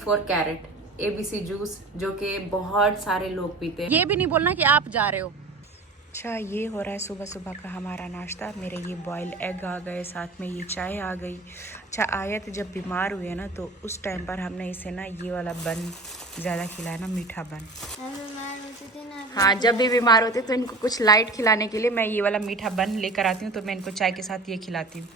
For carrot ABC juice, जो कि बहुत सारे लोग पीते हैं। ये भी नहीं बोलना कि आप जा रहे हो। अच्छा, ये हो रहा है सुबह सुबह का हमारा नाश्ता। मेरे ये बॉयल एग आ गए, साथ में ये चाय आ गई। अच्छा, आयत जब बीमार हुई है ना, तो उस टाइम पर हमने इसे ना ये वाला बन ज़्यादा खिलाया ना, मीठा बन। हाँ, जब भी बीमार होते तो इनको कुछ लाइट खिलाने के लिए मैं ये वाला मीठा बन लेकर आती हूँ, तो मैं इनको चाय के साथ ये खिलाती हूँ।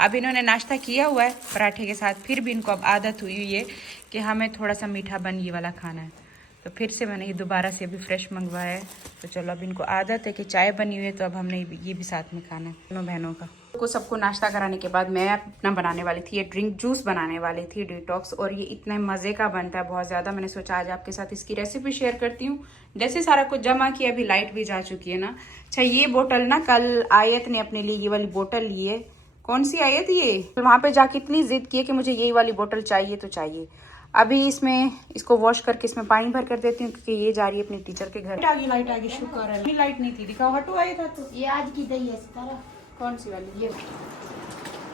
अब इन्होंने नाश्ता किया हुआ है पराठे के साथ, फिर भी इनको अब आदत हुई हुई है कि हमें थोड़ा सा मीठा बन ये वाला खाना है। तो फिर से मैंने ये दोबारा से अभी फ्रेश मंगवाया है। तो चलो, अब इनको आदत है कि चाय बनी हुई है, तो अब हमने ये भी साथ में खाना है दोनों बहनों का। को सबको नाश्ता कराने के बाद मैं अपना बनाने वाली थी, ये ड्रिंक जूस बनाने वाली थी डिटॉक्स, और ये इतने मज़े का बनता है बहुत ज़्यादा। मैंने सोचा आज आपके साथ इसकी रेसिपी शेयर करती हूँ। जैसे सारा कुछ जमा किया, अभी लाइट भी जा चुकी है ना। अच्छा, ये बोतल ना कल आयत ने अपने लिए ये वाली बोतल ली है। कौन सी आयत? ये वहाँ पे जाके इतनी जिद की है कि मुझे यही वाली बोतल चाहिए तो चाहिए। अभी इसमें इसको वॉश करके इसमें पानी भर कर देती हूँ, क्योंकि ये जा रही है अपने टीचर के घर। लाइट आ गई, शुक्र है। अभी लाइट नहीं थी, दिखाओ, हटो आया था तो। ये आज की दही है सितारा। कौन सी वाली? ये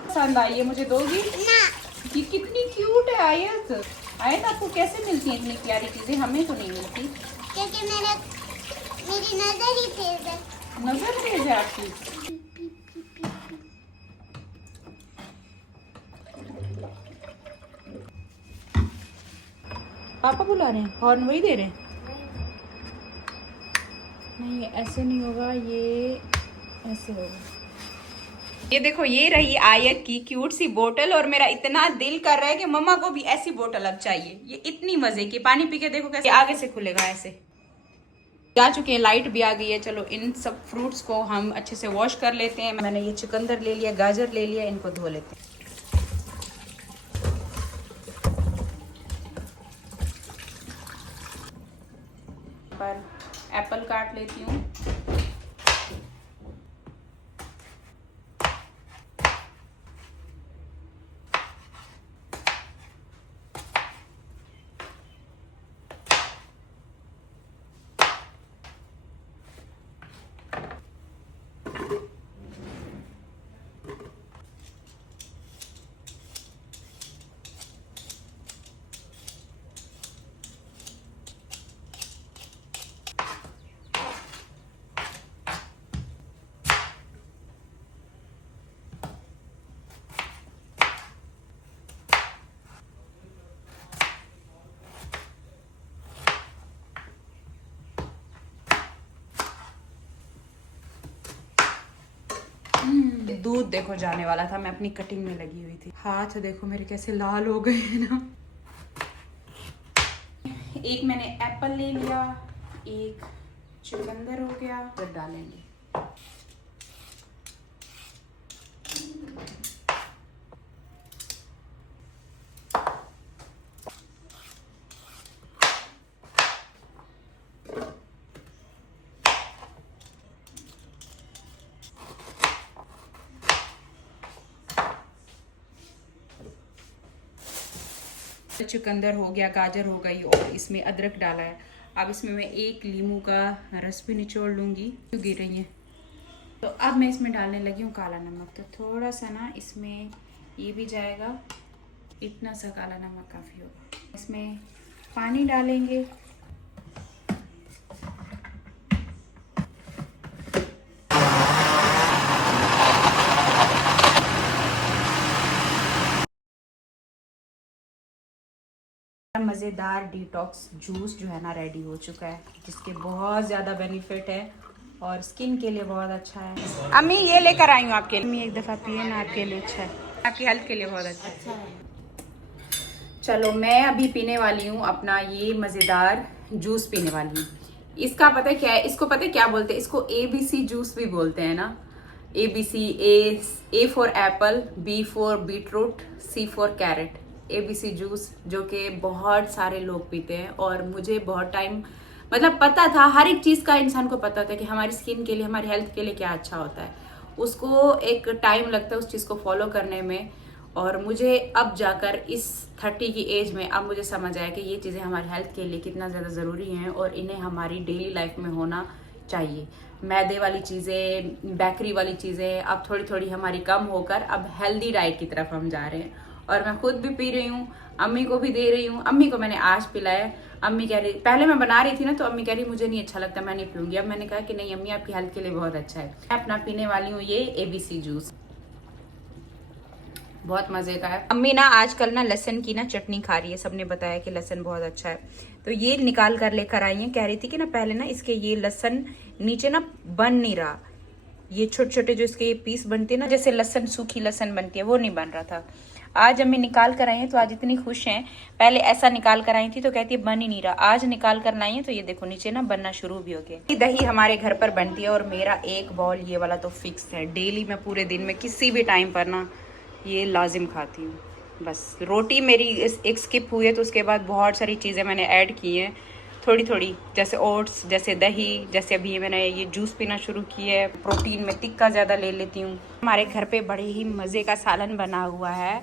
पसंद आई है, मुझे दोगी? ये कितनी क्यूट है आयत। आयत, आपको कैसे मिलती है इतनी प्यारी चीजें? हमें तो नहीं मिलती, क्योंकि मेरी नजर ही तेज है। नजर तेज है आपकी। पापा बुला रहे हैं, हॉर्न वही दे रहे हैं। नहीं, ऐसे नहीं होगा, ये ऐसे होगा। ये देखो, ये रही आयत की क्यूट सी बोतल, और मेरा इतना दिल कर रहा है कि मम्मा को भी ऐसी बोतल अब चाहिए। ये इतनी मजे की, पानी पी के देखो कैसे आगे से खुलेगा ऐसे। जा चुके हैं, लाइट भी आ गई है। चलो, इन सब फ्रूट्स को हम अच्छे से वॉश कर लेते हैं। मैंने ये चुकंदर ले लिया, गाजर ले लिया, इनको धो लेते हैं। पर एप्पल काट लेती हूँ। दूध देखो जाने वाला था, मैं अपनी कटिंग में लगी हुई थी। हाथ देखो मेरे कैसे लाल हो गए हैं ना। एक मैंने एप्पल ले लिया, एक चुकंदर हो गया, फिर डालेंगे। चुकंदर हो गया, गाजर हो गई, और इसमें अदरक डाला है। अब इसमें मैं एक लीमू का रस भी निचोड़ लूँगी, क्यों गिर रही है। तो अब मैं इसमें डालने लगी हूँ काला नमक। तो थोड़ा सा ना इसमें ये भी जाएगा, इतना सा काला नमक काफ़ी होगा। इसमें पानी डालेंगे। मज़ेदार डिटॉक्स जूस जो है ना रेडी हो चुका है, जिसके बहुत ज़्यादा बेनिफिट है और स्किन के लिए बहुत अच्छा है। अम्मी, ये लेकर आई हूँ आपके लिए। अम्मी, एक दफ़ा पिए ना, आपके लिए अच्छा है, आपकी हेल्थ के लिए बहुत अच्छा है। चलो, मैं अभी पीने वाली हूँ अपना ये मज़ेदार जूस पीने वाली हूँ। इसका पता है क्या है? इसको पता है क्या बोलते हैं? इसको ABC जूस भी बोलते हैं ना। ABC, A for apple, B for beetroot, C for carrot. ABC juice, जो कि बहुत सारे लोग पीते हैं, और मुझे बहुत टाइम मतलब पता था, हर एक चीज़ का इंसान को पता होता है कि हमारी स्किन के लिए, हमारी हेल्थ के लिए क्या अच्छा होता है। उसको एक टाइम लगता है उस चीज़ को फॉलो करने में, और मुझे अब जाकर इस 30 की एज में अब मुझे समझ आया कि ये चीज़ें हमारी हेल्थ के लिए कितना ज़्यादा ज़रूरी हैं, और इन्हें हमारी डेली लाइफ में होना चाहिए। मैदे वाली चीज़ें, बेकरी वाली चीज़ें अब थोड़ी थोड़ी हमारी कम होकर अब हेल्दी डाइट की तरफ हम जा रहे हैं, और मैं खुद भी पी रही हूँ, अम्मी को भी दे रही हूँ। अम्मी को मैंने आज पिलाया। अम्मी कह रही, पहले मैं बना रही थी ना तो अम्मी कह रही मुझे नहीं अच्छा लगता, मैं नहीं पीऊंगी। अब मैंने कहा कि नहीं अम्मी, आपकी हेल्थ के लिए बहुत अच्छा है। मैं अपना पीने वाली हूँ ये ABC जूस, बहुत मजे का है। अम्मी ना आजकल ना लहसुन की ना चटनी खा रही है, सबने बताया कि लहसुन बहुत अच्छा है, तो ये निकाल कर लेकर आई है। कह रही थी कि ना पहले ना इसके ये लहसुन नीचे ना बन नहीं रहा, ये छोटे छोटे जो इसके पीस बनते हैं ना, जैसे लहसुन सूखी लहसुन बनती है, वो नहीं बन रहा था। आज अम्मी निकाल कर आई है तो आज इतनी खुश हैं। पहले ऐसा निकाल कर आई थी तो कहती है बन ही नहीं रहा, आज निकाल कर आई है तो ये देखो नीचे ना बनना शुरू भी हो गया। दही हमारे घर पर बनती है और मेरा एक बॉल ये वाला तो फिक्स है, डेली मैं पूरे दिन में किसी भी टाइम पर ना ये लाजिम खाती हूँ। बस रोटी मेरी एक स्किप हुई है तो उसके बाद बहुत सारी चीज़ें मैंने ऐड की हैं थोड़ी थोड़ी, जैसे ओट्स, जैसे दही, जैसे अभी मैंने ये जूस पीना शुरू किया है। प्रोटीन में तिक्का ज़्यादा ले लेती हूँ। हमारे घर पे बड़े ही मज़े का सालन बना हुआ है,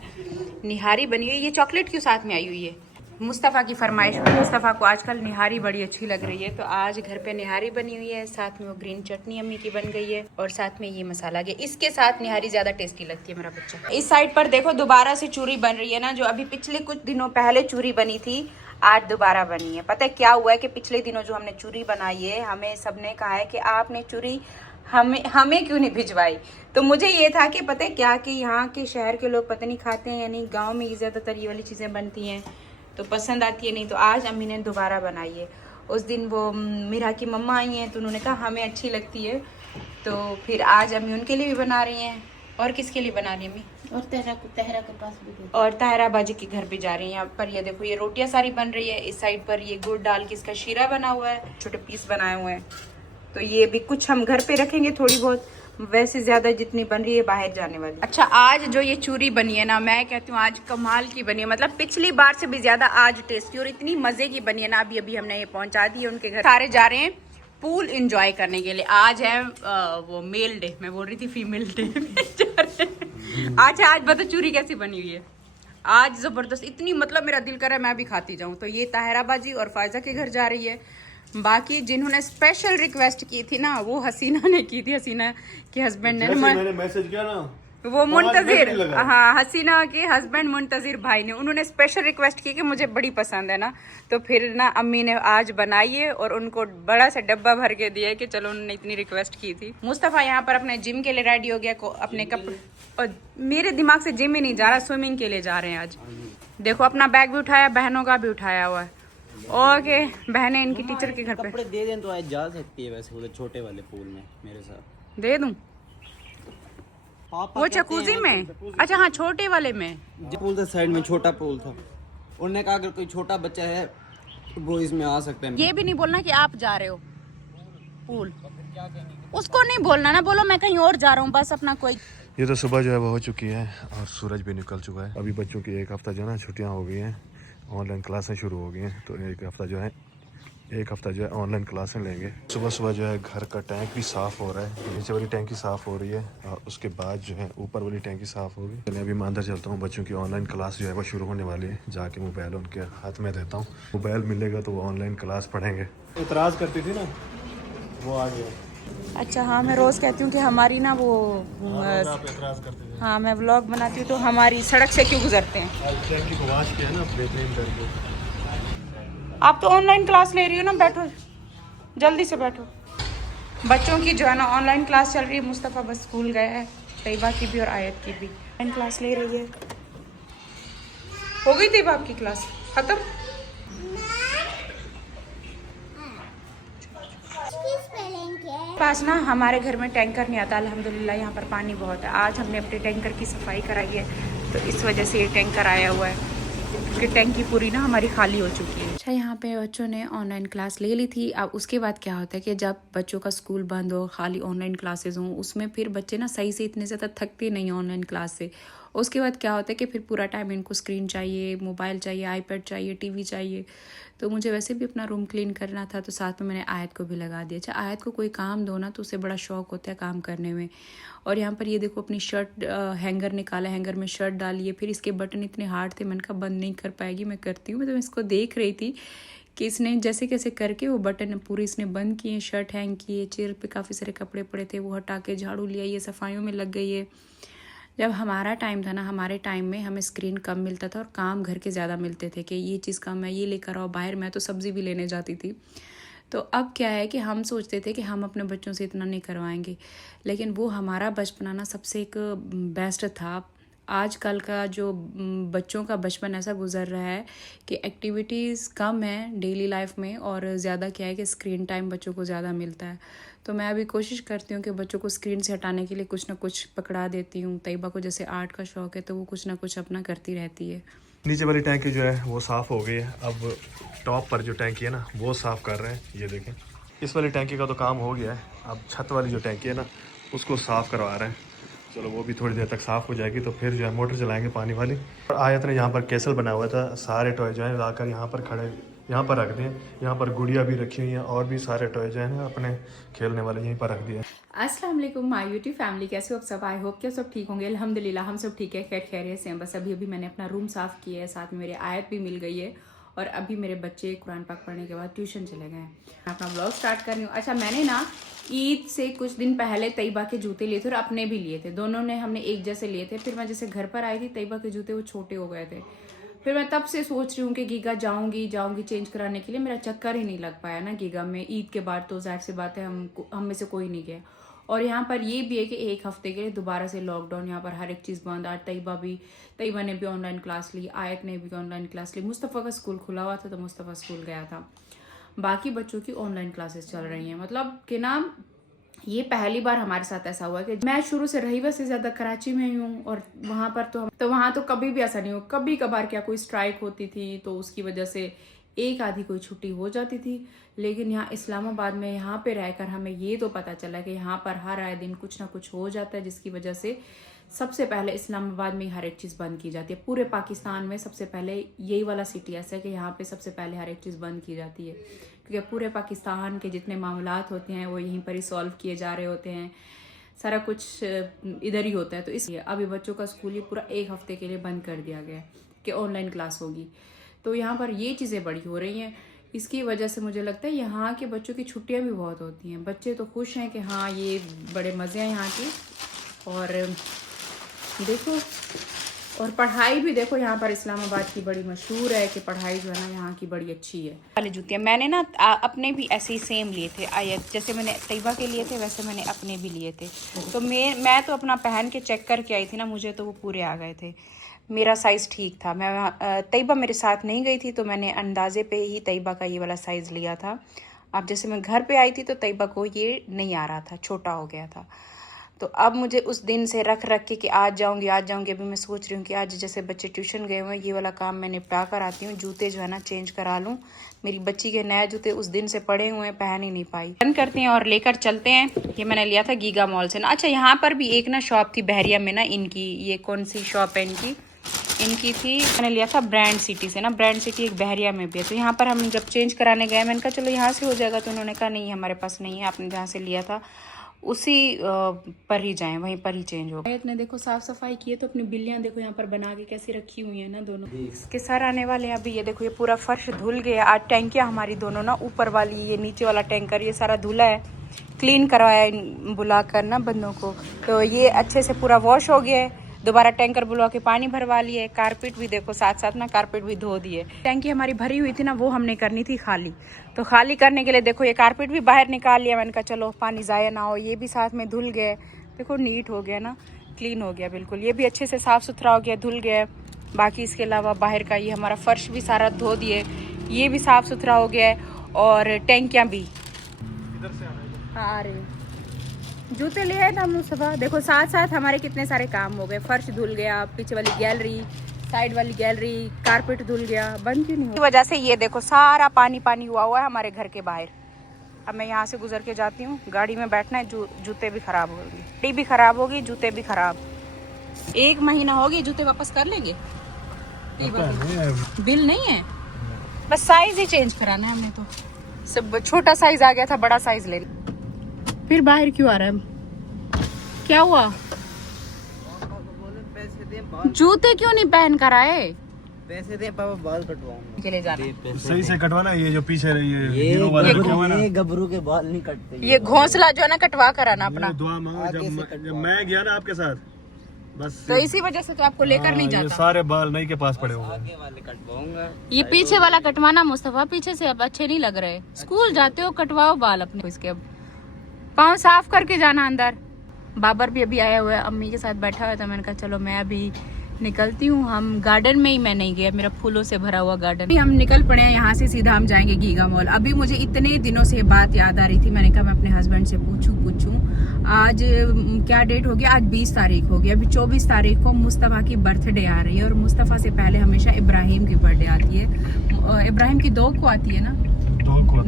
निहारी बनी हुई है। ये चॉकलेट क्यों साथ में आई हुई है? मुस्तफ़ा की फरमाइश हुई। मुस्तफ़ा को आजकल निहारी बड़ी अच्छी लग रही है तो आज घर पे निहारी बनी हुई है, साथ में वो ग्रीन चटनी अम्मी की बन गई है और साथ में ये मसाला गया। इसके साथ निहारी ज़्यादा टेस्टी लगती है मेरा बच्चा। इस साइड पर देखो दोबारा से चूरी बन रही है ना, जो अभी पिछले कुछ दिनों पहले चूरी बनी थी आज दोबारा बनी है। पता है क्या हुआ है कि पिछले दिनों जो हमने चूरी बनाई है, हमें सबने कहा है कि आपने चूरी हमें क्यों नहीं भिजवाई। तो मुझे ये था कि पता है क्या कि यहाँ के शहर के लोग पता नहीं खाते हैं, यानी गाँव में ही ज़्यादातर ये वाली चीज़ें बनती हैं तो पसंद आती है, नहीं तो आज अम्मी ने दोबारा बनाई है। उस दिन वो मीरा की मम्मा आई हैं तो उन्होंने कहा हमें अच्छी लगती है, तो फिर आज अम्मी उनके लिए भी बना रही हैं। और किसके लिए बना रही है अम्मी? और तेहरा के पास भी दे। और ताहरा बाजी के घर भी जा रही हैं। यहाँ पर ये देखो ये रोटियां सारी बन रही है, इस साइड पर ये गुड़ डाल के इसका शीरा बना हुआ है, छोटे पीस बनाए हुए हैं। तो ये भी कुछ हम घर पे रखेंगे थोड़ी बहुत, वैसे ज्यादा जितनी बन रही है बाहर जाने वाली। अच्छा आज जो ये चूरी बनी है ना, मैं कहती हूँ आज कमाल की बनी है, मतलब पिछली बार से भी ज्यादा आज टेस्टी और इतनी मजे की बनी है ना। अभी अभी हमने ये पहुंचा दी है उनके घर। सारे जा रहे हैं पूल एंजॉय करने के लिए। आज है वो मेल डे, मैं बोल रही थी फीमेल डे। अच्छा आज बता चूरी कैसी बनी हुई है? आज जबरदस्त, इतनी मतलब मेरा दिल कर रहा है मैं भी खाती जाऊं। तो ये ताहरा बाजी और फायजा के घर जा रही है। बाकी जिन्होंने स्पेशल रिक्वेस्ट की थी ना वो हसीना ने की थी, हसीना के हस्बैंड ने। मैंने मैसेज किया ना वो मुंतजिर, हाँ हसीना के हस्बैंड मुंतजिर भाई ने, उन्होंने स्पेशल रिक्वेस्ट की कि मुझे बड़ी पसंद है ना, तो फिर ना अम्मी ने आज बनाई है और उनको बड़ा सा डब्बा भर के दिया है कि चलो उन्होंने इतनी रिक्वेस्ट की थी। मुस्तफ़ा यहाँ पर अपने जिम के लिए रेडी हो गया, अपने कपड़े, और मेरे दिमाग से जिम ही नहीं जा रहा, स्विमिंग के लिए जा रहे हैं आज। देखो अपना बैग भी उठाया, बहनों का भी उठाया हुआ है। ओके बहनें इनकी टीचर के घर पे कपड़े दे दें तो आज जा सकती है वैसे उधर छोटे वाले पूल में मेरे साथ। दे दूं वो जकूजी में? अच्छा हाँ छोटे वाले में। जो पूल था साइड में छोटा पूल था, उन्होंने कहा अगर कोई छोटा बच्चा है तो वो इसमें आ सकता है। ये भी नहीं बोलना कि आप जा रहे हो पूल, उसको नहीं बोलना ना, बोलो मैं कहीं और जा रहा हूँ बस अपना कोई। ये तो सुबह जो है वो हो चुकी है और सूरज भी निकल चुका है। अभी बच्चों की एक हफ्ता जो है ना छुट्टियां हो गई हैं, ऑनलाइन क्लासें शुरू हो गई हैं, तो एक हफ्ता जो है ऑनलाइन क्लासें लेंगे। सुबह सुबह जो है घर का टैंक भी साफ़ हो रहा है, नीचे वाली टैंकी साफ़ हो रही है और उसके बाद जो है ऊपर वाली टैंकी साफ़ होगी। चलिए अभी मैं अंदर चलता हूँ, बच्चों की ऑनलाइन क्लास जो है वो शुरू होने वाली है। जाके मोबाइल उनके हाथ में देता हूँ, मोबाइल मिलेगा तो वो ऑनलाइन क्लास पढ़ेंगे। इतराज़ करती थी ना वो आ गया। अच्छा हाँ मैं रोज़ कहती हूँ कि हमारी ना वो इतराज़ करते थे। हाँ मैं व्लॉग बनाती हूँ तो हमारी सड़क से क्यों गुजरते हैं। टैंकी को वॉश किया ना बेहतरीन करके। आप तो ऑनलाइन क्लास ले रही हो ना, बैठो जल्दी से बैठो। बच्चों की जो है ना ऑनलाइन क्लास चल रही है। मुस्तफ़ा बस स्कूल गया है, तैयबा की भी और आयत की भी ऑनलाइन क्लास ले रही है। हो गई तैयबा आपकी क्लास खत्म? पास ना हमारे घर में टैंकर नहीं आता अल्हम्दुलिल्लाह, यहाँ पर पानी बहुत है। आज हमने अपने टैंकर की सफाई कराई है तो इस वजह से ये टैंकर आया हुआ है, क्योंकि टैंकी पूरी ना हमारी खाली हो चुकी है। अच्छा यहाँ पे बच्चों ने ऑनलाइन क्लास ले ली थी। अब उसके बाद क्या होता है कि जब बच्चों का स्कूल बंद हो, खाली ऑनलाइन क्लासेस हों, उसमें फिर बच्चे ना सही से इतने ज़्यादा थकते नहीं ऑनलाइन क्लास से। उसके बाद क्या होता है कि फिर पूरा टाइम इनको स्क्रीन चाहिए, मोबाइल चाहिए, आईपैड चाहिए, टीवी चाहिए। तो मुझे वैसे भी अपना रूम क्लीन करना था तो साथ में मैंने आयत को भी लगा दिया। अच्छा आयत को कोई काम दो ना तो उसे बड़ा शौक होता है काम करने में। और यहाँ पर ये देखो अपनी शर्ट हैंगर निकाला, हैंगर में शर्ट डाली है, फिर इसके बटन इतने हार्ड थे मैंने कहा बंद नहीं कर पाएगी, मैं करती हूँ। मतलब इसको देख रही थी कि इसने जैसे कैसे करके वो बटन पूरी इसने बंद किए, शर्ट हैंग किए, चेयर पे काफ़ी सारे कपड़े पड़े थे वो हटा के झाड़ू लिया, ये सफाइयों में लग गई है। जब हमारा टाइम था ना, हमारे टाइम में हमें स्क्रीन कम मिलता था और काम घर के ज़्यादा मिलते थे कि ये चीज़ कम है, ये लेकर आओ बाहर। मैं तो सब्ज़ी भी लेने जाती थी। तो अब क्या है कि हम सोचते थे कि हम अपने बच्चों से इतना नहीं करवाएंगे, लेकिन वो हमारा बचपना ना सबसे एक बेस्ट था। आजकल का जो बच्चों का बचपन ऐसा गुजर रहा है कि एक्टिविटीज़ कम है डेली लाइफ में और ज़्यादा क्या है कि स्क्रीन टाइम बच्चों को ज़्यादा मिलता है। तो मैं अभी कोशिश करती हूँ कि बच्चों को स्क्रीन से हटाने के लिए कुछ ना कुछ पकड़ा देती हूँ। तैयबा को जैसे आर्ट का शौक़ है तो वो कुछ ना कुछ अपना करती रहती है। नीचे वाली टैंकी जो है वो साफ़ हो गई है। अब टॉप पर जो टैंकी है ना वो साफ़ कर रहे हैं। ये देखें, इस वाली टैंकी का तो काम हो गया है। अब छत वाली जो टैंकी है ना उसको साफ़ करवा रहे हैं। चलो वो भी थोड़ी देर तक साफ़ हो जाएगी तो फिर जो है मोटर चलाएंगे पानी वाली। और आयत ने यहाँ पर कैसल बना हुआ था, सारे टॉय जो है लाकर यहाँ पर खड़े यहाँ पर रख दिए। यहाँ पर गुड़िया भी रखी हुई हैं और भी सारे टॉय जो है ना अपने खेलने वाले यहीं पर रख दिए। अस्सलाम वालेकुम माय यूट्यूब फैमिली, कैसे हो आप सब? आई होप कि सब ठीक होंगे। अल्हम्दुलिल्लाह हम सब ठीक है, खैर खैरियत से हैं। बस अभी मैंने अपना रूम साफ़ किया है, साथ में मेरी आयत भी मिल गई है और अभी मेरे बच्चे कुरान पाक पढ़ने के बाद ट्यूशन चले गए हैं। मैं अपना ब्लॉग स्टार्ट कर रही हूँ। अच्छा, मैंने ना ईद से कुछ दिन पहले तैयबा के जूते लिए थे और अपने भी लिए थे। दोनों ने हमने एक जैसे लिए थे। फिर मैं जैसे घर पर आई थी, तैयबा के जूते वो छोटे हो गए थे। फिर मैं तब से सोच रही हूँ कि गीगा जाऊँगी चेंज कराने के लिए। मेरा चक्कर ही नहीं लग पाया ना गीगा में। ईद के बाद तो जाहिर सी बात है हम में से कोई नहीं गया। और यहाँ पर ये भी है कि एक हफ्ते के लिए दोबारा से लॉकडाउन, यहाँ पर हर एक चीज़ बंद। आज तैयबा ने भी ऑनलाइन क्लास ली, आयत ने भी ऑनलाइन क्लास ली। मुस्तफ़ा का स्कूल खुला हुआ था तो मुस्तफ़ा स्कूल गया था। बाकी बच्चों की ऑनलाइन क्लासेस चल रही हैं। मतलब कि ना ये पहली बार हमारे साथ ऐसा हुआ कि मैं शुरू से रही वैसे ज़्यादा कराची में ही हूँ और वहाँ पर तो वहाँ तो कभी भी ऐसा नहीं हो। कभी कभार क्या कोई स्ट्राइक होती थी तो उसकी वजह से एक आधी कोई छुट्टी हो जाती थी। लेकिन यहाँ इस्लामाबाद में यहाँ पे रहकर हमें ये तो पता चला कि यहाँ पर हर आए दिन कुछ ना कुछ हो जाता है, जिसकी वजह से सबसे पहले इस्लामाबाद में हर एक चीज़ बंद की जाती है। पूरे पाकिस्तान में सबसे पहले यही वाला सिटी ऐसा है कि यहाँ पे सबसे पहले हर एक चीज़ बंद की जाती है, क्योंकि पूरे पाकिस्तान के जितने मामलात होते हैं वो यहीं पर ही सॉल्व किए जा रहे होते हैं। सारा कुछ इधर ही होता है। तो इसलिए अभी बच्चों का स्कूल ये पूरा एक हफ्ते के लिए बंद कर दिया गया है कि ऑनलाइन क्लास होगी। तो यहाँ पर ये चीज़ें बड़ी हो रही हैं। इसकी वजह से मुझे लगता है यहाँ के बच्चों की छुट्टियाँ भी बहुत होती हैं। बच्चे तो खुश हैं कि हाँ ये बड़े मज़े हैं यहाँ की। और देखो, और पढ़ाई भी देखो यहाँ पर इस्लामाबाद की बड़ी मशहूर है कि पढ़ाई जो है ना यहाँ की बड़ी अच्छी है। वाले जूते मैंने ना अपने भी ऐसे ही सेम लिए थे। आयत जैसे मैंने तैयबा के लिए थे वैसे मैंने अपने भी लिए थे। तो मैं तो अपना पहन के चेक करके आई थी ना, मुझे तो वो पूरे आ गए थे। मेरा साइज़ ठीक था। मैं तैयबा मेरे साथ नहीं गई थी तो मैंने अंदाजे पे ही तैयबा का ये वाला साइज़ लिया था। अब जैसे मैं घर पे आई थी तो तैयबा को ये नहीं आ रहा था, छोटा हो गया था। तो अब मुझे उस दिन से रख के कि आज जाऊंगी। अभी मैं सोच रही हूँ कि आज जैसे बच्चे ट्यूशन गए हुए हैं, ये वाला काम मैं निपटा कर आती हूँ। जूते जो है ना चेंज करा लूँ। मेरी बच्ची के नए जूते उस दिन से पड़े हुए हैं, पहन ही नहीं पाई। बंद करते हैं और लेकर चलते हैं। ये मैंने लिया था गीगा मॉल से ना। अच्छा, यहाँ पर भी एक ना शॉप थी बहरिया में ना, इनकी ये कौन सी शॉप है इनकी थी। मैंने लिया था ब्रांड सिटी से ना। ब्रांड सिटी एक बहरिया में भी है। तो यहाँ पर हम जब चेंज कराने गए, मैंने कहा चलो यहाँ से हो जाएगा। तो उन्होंने कहा नहीं हमारे पास नहीं है, आपने जहाँ से लिया था उसी पर ही जाएं, वहीं पर ही चेंज हो। आयत ने देखो साफ सफाई की है तो अपनी बिल्लियां देखो यहाँ पर बना के कैसी रखी हुई है ना दोनों। इसके सर आने वाले हैं अभी। ये देखो ये पूरा फर्श धुल गया। आज टैंकियाँ हमारी दोनों ना, ऊपर वाली ये नीचे वाला टैंकर ये सारा धुला है, क्लीन करवाया बुला कर ना बंदों को। तो ये अच्छे से पूरा वॉश हो गया है। दोबारा टैंकर बुलवा के पानी भरवा लिए। कारपेट भी देखो साथ साथ ना कारपेट भी धो दिए। टैंकी हमारी भरी हुई थी ना, वो हमने करनी थी खाली। तो खाली करने के लिए देखो ये कारपेट भी बाहर निकाल लिया। मैंने कहा चलो पानी ज़ाया ना हो। ये भी साथ में धुल गए। देखो नीट हो गया ना, क्लीन हो गया बिल्कुल। ये भी अच्छे से साफ़ सुथरा हो गया, धुल गया। बाकी इसके अलावा बाहर का ये हमारा फर्श भी सारा धो दिए, ये भी साफ़ सुथरा हो गया है। और टैंकियाँ भी आ रही। जूते ले आए ना हम सुबह। देखो साथ साथ हमारे कितने सारे काम हो गए। फर्श धुल गया, पीछे वाली गैलरी, साइड वाली गैलरी, कारपेट धुल गया। बंद क्यों नहीं हुआ? वजह से ये देखो सारा पानी हुआ है हमारे घर के बाहर। अब मैं यहाँ से गुजर के जाती हूँ, गाड़ी में बैठना है। जूते भी खराब होगी, गाड़ी भी खराब होगी, जूते भी खराब। 1 महीना हो गया, जूते वापस कर लेंगे। बिल नहीं है, बस साइज ही चेंज कराना है हमने। तो सब छोटा साइज आ गया था, बड़ा साइज ले। फिर बाहर क्यों आ रहा है? क्या हुआ? जूते क्यों नहीं पहन कर आए? पैसे दे पापा, बाल कटवाऊंगा। चले जाना सही से कटवाना। ये जो पीछे हीरो वाला ये गबरू के बाल नहीं कटते। ये घोंसला जो है ना कटवा कर आना अपना। दुआ मांगो। जब मैं गया ना आपके साथ बस तो इसी वजह से तो आपको लेकर नहीं ये जाता। सारे बाल नहीं के पास पड़े हुए हैं। आगे वाले कटवाऊंगा। ये पीछे वाला कटवाना मुस्तफा, पीछे से अब अच्छे नहीं लग रहे। स्कूल जाते हो कटवाओ बाल अपने। इसके अब पाँव साफ करके जाना अंदर। बाबर भी अभी आया हुआ है, अम्मी के साथ बैठा हुआ है, तो मैंने कहा चलो मैं अभी निकलती हूँ। हम गार्डन में ही मैं नहीं गया, मेरा फूलों से भरा हुआ गार्डन। हम निकल पड़े हैं यहाँ से, सीधा हम जाएंगे गीगा मॉल। अभी मुझे इतने दिनों से ये बात याद आ रही थी, मैंने कहा मैं अपने हस्बैंड से पूछूं। आज क्या डेट हो गया? आज 20 तारीख हो गई। अभी 24 तारीख को मुस्तफ़ा की बर्थडे आ रही है, और मुस्तफ़ा से पहले हमेशा इब्राहिम की बर्थडे आती है। इब्राहिम की 2 को आती है ना,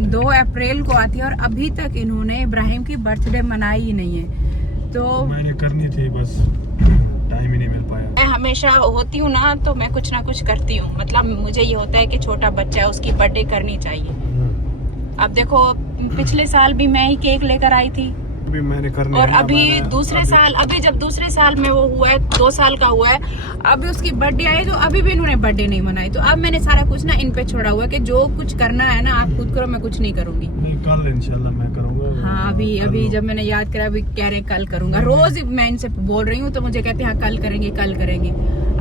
2 अप्रैल को आती है, और अभी तक इन्होंने इब्राहिम की बर्थडे मनाई ही नहीं है। तो मैंने करनी थी, बस टाइम ही नहीं मिल पाया। मैं हमेशा होती हूँ ना, तो मैं कुछ ना कुछ करती हूँ। मतलब मुझे ये होता है कि छोटा बच्चा है, उसकी बर्थडे करनी चाहिए। अब देखो पिछले साल भी मैं ही केक लेकर आई थी, अभी मैंने करनी और है ना, अभी मैंने दूसरे साल, अभी जब दूसरे साल में वो हुआ है, 2 साल का हुआ है, अभी उसकी बर्थडे आई, तो अभी भी इन्होंने बर्थडे नहीं मनाई। तो अब मैंने सारा कुछ ना इन पे छोड़ा हुआ है कि जो कुछ करना है ना आप खुद करो, मैं कुछ नहीं करूंगी। नहीं, कल इंशाल्लाह मैं करूंगा। हाँ, अभी जब मैंने याद करा, अभी कह रहे कल करूंगा। रोज मैं इनसे बोल रही हूँ, तो मुझे कहते हैं हाँ कल करेंगे कल करेंगे।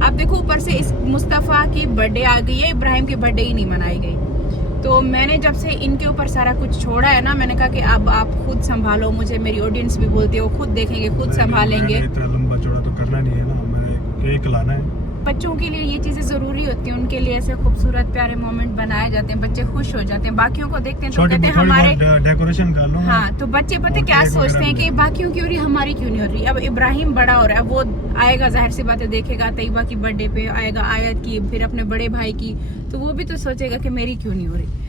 अब देखो ऊपर से इस मुस्तफ़ा की बर्थडे आ गई है, इब्राहिम की बर्थडे ही नहीं मनाई गई। तो मैंने जब से इनके ऊपर सारा कुछ छोड़ा है ना, मैंने कहा कि अब आप खुद संभालो मुझे। मेरी ऑडियंस भी बोलती है वो खुद देखेंगे, खुद संभालेंगे। इतना लंबा चौड़ा तो करना नहीं है ना, मैंने केक लाना है। बच्चों के लिए ये चीजें जरूरी होती हैं, उनके लिए ऐसे खूबसूरत प्यारे मोमेंट बनाए जाते हैं, बच्चे खुश हो जाते हैं। बाकियों को देखते हैं तो कहते हैं हमारे डेकोरेशन कर लो। हाँ, तो बच्चे पता क्या सोचते हैं कि बाकियों की हो रही, हमारी क्यों नहीं हो रही। अब इब्राहिम बड़ा हो रहा है, वो आएगा, जाहिर सी बात है देखेगा तैयबा की बर्थडे पे, आएगा आयत की, फिर अपने बड़े भाई की, तो वो भी तो सोचेगा कि मेरी क्यों नहीं हो रही।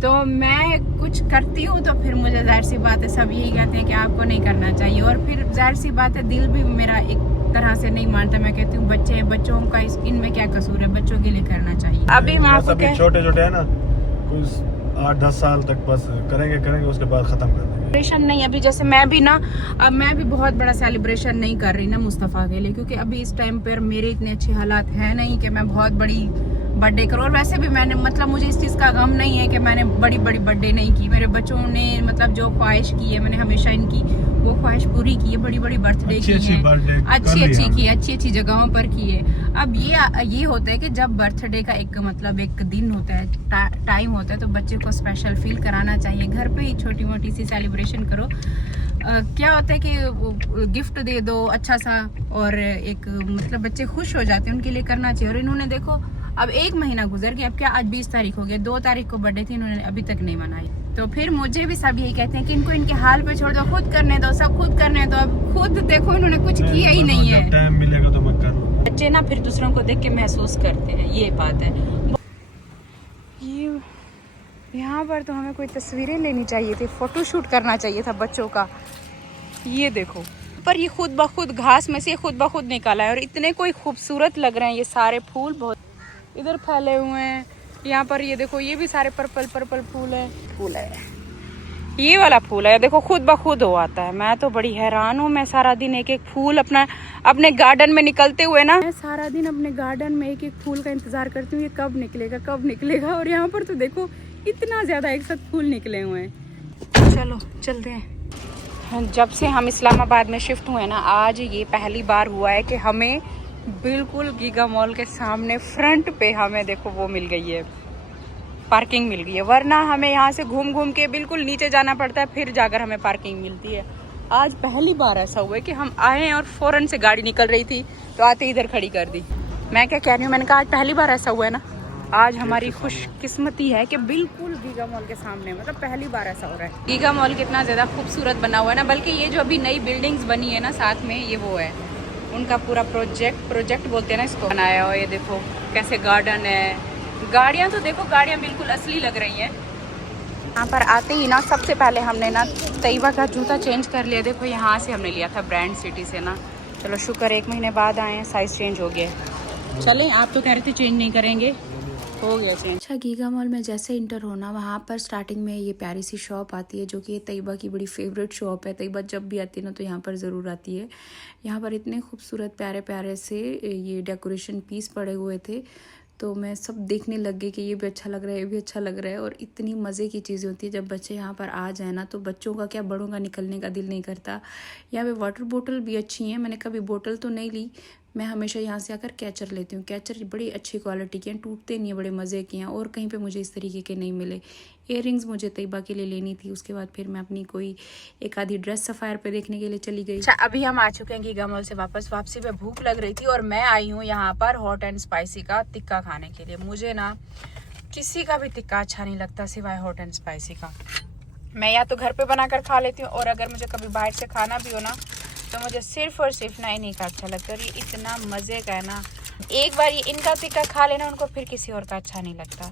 तो मैं कुछ करती हूँ तो फिर मुझे जाहिर सी बात है सब यही कहते हैं कि आपको नहीं करना चाहिए, और फिर जाहिर सी बात है दिल भी मेरा एक तरह से नहीं मानता। मैं कहती हूँ बच्चे, बच्चों का इनमें क्या कसूर है, बच्चों के लिए करना चाहिए। अभी मैं आपको छोटे छोटे है ना, कुछ 8-10 साल तक बस करेंगे, उसके बाद खत्म कर देंगे। सेलिब्रेशन नहीं, अभी जैसे मैं भी ना, अब मैं भी बहुत बड़ा सेलिब्रेशन नहीं कर रही ना मुस्तफ़ा के लिए, क्योंकि अभी इस टाइम पर मेरे इतने अच्छे हालात हैं नहीं कि मैं बहुत बड़ी बर्थडे करूँ। और वैसे भी मैंने, मतलब मुझे इस चीज़ का गम नहीं है कि मैंने बड़ी बड़ी बर्थडे नहीं की। मेरे बच्चों ने मतलब जो ख्वाहिश की है, मैंने हमेशा इनकी वो ख्वाहिश पूरी की है। बड़ी बड़ी बर्थडे की है, अच्छी अच्छी जगहों पर की है। अब ये होता है कि जब बर्थडे का एक मतलब एक दिन होता है, टाइम होता है, तो बच्चे को स्पेशल फील कराना चाहिए। घर पे ही छोटी मोटी सी सेलिब्रेशन करो। क्या होता है कि गिफ्ट दे दो अच्छा सा, और एक मतलब बच्चे खुश हो जाते हैं, उनके लिए करना चाहिए। और इन्होंने देखो अब 1 महीना गुजर गया, अब क्या आज 20 तारीख हो गया, 2 तारीख को बर्थडे थी, इन्होंने अभी तक नहीं मनाई। तो फिर मुझे भी सब यही कहते हैं कि इनको इनके हाल पे छोड़ दो, खुद करने दो, सब खुद करने दो। अब खुद देखो इन्होंने कुछ किया ही नहीं है। टाइम मिलेगा तो मैं कर लूंगा। बच्चे ना फिर दूसरों को देख के महसूस करते हैं, ये बात है। ये यहाँ पर तो हमें कोई तस्वीरें लेनी चाहिए थी, फोटो शूट करना चाहिए था बच्चों का। ये देखो पर ये खुद ब खुद घास में से खुद ब खुद निकाला है, और इतने कोई खूबसूरत लग रहे हैं ये सारे फूल। बहुत इधर फैले हुए हैं, यहाँ पर ये देखो, ये भी सारे पर्पल फूल है। ये वाला फूल है, देखो खुद ब खुद हो आता है। मैं तो बड़ी हैरान हूँ, मैं सारा दिन एक एक फूल अपने गार्डन में निकलते हुए ना, मैं सारा दिन अपने गार्डन में एक एक फूल का इंतजार करती हूँ, ये कब निकलेगा। और यहाँ पर तो देखो इतना ज्यादा एक साथ फूल निकले हुए हैं। चलो चलते हैं। जब से हम इस्लामाबाद में शिफ्ट हुए ना, आज ये पहली बार हुआ है कि हमें बिल्कुल गीगा मॉल के सामने फ्रंट पे हमें देखो वो मिल गई है, पार्किंग मिल गई है। वरना हमें यहाँ से घूम घूम के बिल्कुल नीचे जाना पड़ता है, फिर जाकर हमें पार्किंग मिलती है। आज पहली बार ऐसा हुआ है कि हम आए हैं और फौरन से गाड़ी निकल रही थी तो आते इधर खड़ी कर दी। मैं क्या कह रही हूँ, मैंने कहा आज पहली बार ऐसा हुआ है ना। आज हमारी खुशकिस्मती है कि बिल्कुल गीगा मॉल के सामने, मतलब पहली बार ऐसा हो रहा है। गीगा मॉल कितना ज़्यादा खूबसूरत बना हुआ है ना, बल्कि ये जो अभी नई बिल्डिंग्स बनी है ना साथ में, ये वो है उनका पूरा प्रोजेक्ट बोलते हैं ना इसको, बनाया हो। ये देखो कैसे गार्डन है, गाड़ियाँ तो देखो, गाड़ियाँ बिल्कुल असली लग रही हैं। यहाँ पर आते ही ना सबसे पहले हमने ना तैयबा का जूता चेंज कर लिया। देखो यहाँ से हमने लिया था ब्रांड सिटी से ना, चलो शुक्र 1 महीने बाद आए हैं, साइज़ चेंज हो गया। चलें, आप तो कह रहे थे चेंज नहीं करेंगे, हो गया चेंज। अच्छा, गीगा मॉल में जैसे इंटर होना, वहाँ पर स्टार्टिंग में ये प्यारी सी शॉप आती है जो कि तैयबा की बड़ी फेवरेट शॉप है। तैयबा जब भी आती है ना तो यहाँ पर ज़रूर आती है। यहाँ पर इतने खूबसूरत प्यारे प्यारे से ये डेकोरेशन पीस पड़े हुए थे, तो मैं सब देखने लग गई कि ये भी अच्छा लग रहा है, ये भी अच्छा लग रहा है। और इतनी मज़े की चीज़ें होती है जब बच्चे यहाँ पर आ जाए ना, तो बच्चों का क्या बड़ों का निकलने का दिल नहीं करता। यहाँ पे वाटर बोतल भी अच्छी हैं, मैंने कभी बोतल तो नहीं ली, मैं हमेशा यहाँ से आकर कैचर लेती हूँ। कैचर बड़ी अच्छी क्वालिटी के हैं, टूटते नहीं है, बड़े मज़े के हैं और कहीं पे मुझे इस तरीके के नहीं मिले। इयररिंग्स मुझे तैयबा के लिए लेनी थी, उसके बाद फिर मैं अपनी कोई एक आधी ड्रेस सफ़ायर पे देखने के लिए चली गई। अच्छा, अभी हम आ चुके हैं गीगा मॉल से वापस। वापसी पे भूख लग रही थी और मैं आई हूँ यहाँ पर हॉट एंड स्पाइसी का टिक्का खाने के लिए। मुझे ना किसी का भी टिक्का अच्छा नहीं लगता सिवाय हॉट एंड स्पाइसी का। मैं या तो घर पे बनाकर खा लेती हूँ और अगर मुझे कभी बाहर से खाना भी हो ना तो मुझे सिर्फ और सिर्फ ना इन्हीं का अच्छा लगता है। और ये इतना मज़े का है ना, एक बार ये इनका टिक्का खा लेना उनको फिर किसी और का अच्छा नहीं लगता।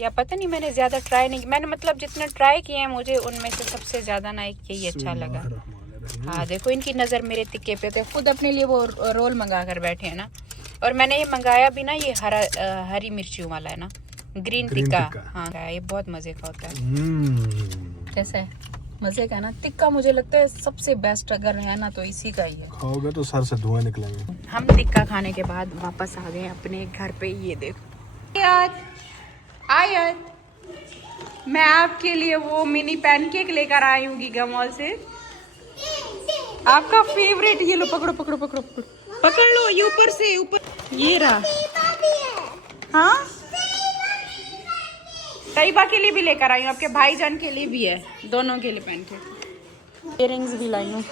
या पता नहीं, मैंने ज़्यादा ट्राई नहीं, मैंने मतलब जितने ट्राई किए हैं मुझे उनमें से सबसे ज़्यादा ना एक यही अच्छा लगा। हाँ देखो, इनकी नज़र मेरे टिक्के पे थे, खुद अपने लिए वो रोल मंगा कर बैठे हैं ना। और मैंने ये मंगाया भी ना, ये हरी मिर्चियों वाला है ना, ग्रीन टिक्का। हाँ, ये बहुत मज़े का होता है। कैसा है? मज़े का ना टिक्का। मुझे लगता है सबसे बेस्ट अगर है ना तो इसी का ही है। खाओगे तो सर से धुआं निकलेंगे। हम टिक्का खाने के बाद वापस आ गए अपने घर पे। ये देखो आयत, मैं आपके लिए वो मिनी पैनकेक लेकर आई हूँ गीगा मॉल से, आपका फेवरेट। ये लो, पकड़ो पकड़ो पकड़ो पकड़ो, पकड़ लो, ये ऊपर से ऊपर, ये रहा। हाँ, तैयबा के लिए भी लेकर आई हूँ, आपके भाईजान के लिए भी है, दोनों के लिए पैनकेक। इयररिंग्स भी लाई हूँ।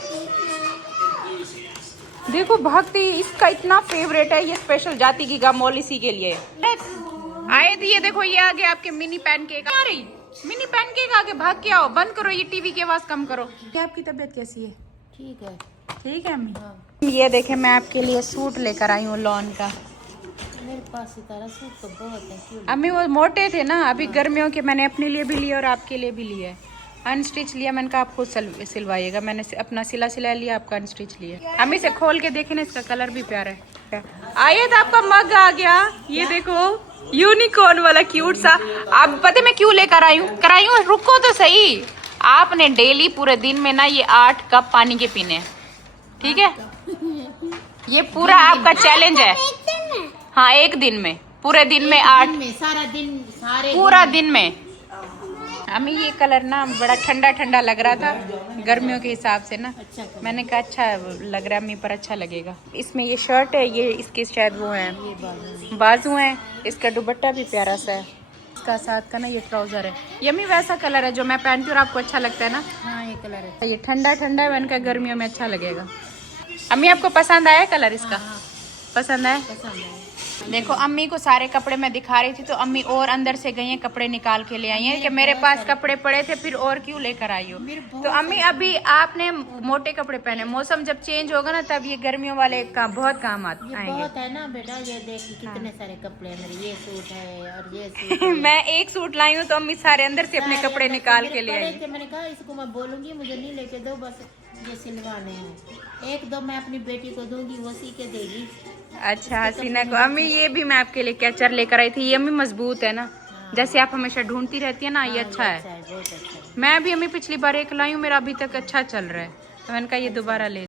देखो भक्ति, इसका इतना फेवरेट है, ये स्पेशल जाती गीगा मॉल इसी के लिए आए थे। ये देखो, ये आ गए आपके मिनी पैनकेक। आ रही मिनी पैनकेक आगे, भाग के आओ, बंद करो ये टीवी की आवाज कम करो। क्या आपकी तबीयत कैसी है? ठीक है। ठीक है अम्मी। हाँ। ये देखे, मैं आपके लिए सूट लेकर आई हूँ लॉन का। मेरे पास सितारा सूट तो बहुत है। क्यों? अम्मी वो मोटे थे ना, अभी गर्मियों के मैंने अपने लिए भी लिए और आपके लिए भी लिए। अनस्टिच लिया, मैंने कहा आप खुद सिलवाइएगा। मैंने अपना सिला लिया, आपका अनस्टिच लिया। अम्मी से खोल के देखे ना, इसका कलर भी प्यारा है। आइए तो आपका मग आ गया, ये देखो यूनिकॉर्न वाला क्यूट सा। आप पता मैं क्यों लेकर आई हूँ? रुको तो सही। आपने डेली पूरे दिन में ना ये 8 कप पानी के पीने, ठीक है? ये पूरा आपका चैलेंज है। हाँ, एक दिन में, पूरे दिन में 8, सारा दिन, सारे पूरा दिन में। हमें ये कलर ना बड़ा ठंडा ठंडा लग रहा था गर्मियों के हिसाब से ना। अच्छा, मैंने कहा अच्छा लग रहा है, मेरे पर अच्छा लगेगा। इसमें ये शर्ट है, ये इसके शायद वो है बाजू हैं। इसका दुपट्टा भी प्यारा सा है, इसका साथ का ना ये ट्राउजर है। यमी वैसा कलर है जो मैं पहनती हूँ और आपको अच्छा लगता है ना। हाँ, ये कलर है। ये ठंडा ठंडा है, मैंने कहा गर्मियों में अच्छा लगेगा। अम्मी आपको पसंद आया कलर इसका? पसंद आया? पसंद है। देखो, अम्मी को सारे कपड़े मैं दिखा रही थी तो अम्मी और अंदर से गई हैं, कपड़े निकाल के ले आई हैं कि मेरे पास कपड़े पड़े थे, फिर और क्यों लेकर आई हो। तो अम्मी अभी आपने मोटे कपड़े पहने, मौसम जब चेंज होगा ना तब ये गर्मियों वाले बहुत काम आएंगे। बहुत है ना बेटा, ये देख कितने सारे कपड़े हैं मेरे। ये सूट है और ये सूट है। मैं एक सूट लाई हूँ तो अम्मी सारे अंदर से अपने कपड़े निकाल के ले आई। मैंने कहा इसको मैं बोलूंगी मुझे नहीं लेके दो, बस ये सिलवाने हैं। 1-2 मैं अपनी बेटी को दूंगी, वो सी के देगी। अच्छा हसीना को। अम्मी ये भी मैं आपके लिए कैचर लेकर आई थी, ये अम्मी मजबूत है ना, जैसे आप हमेशा ढूंढती रहती है ना। ये अच्छा है, बहुत अच्छा है। मैं भी अम्मी पिछली बार एक लाई हूँ, मेरा अभी तक अच्छा चल रहा है, तो मैंने कहा ये दोबारा ले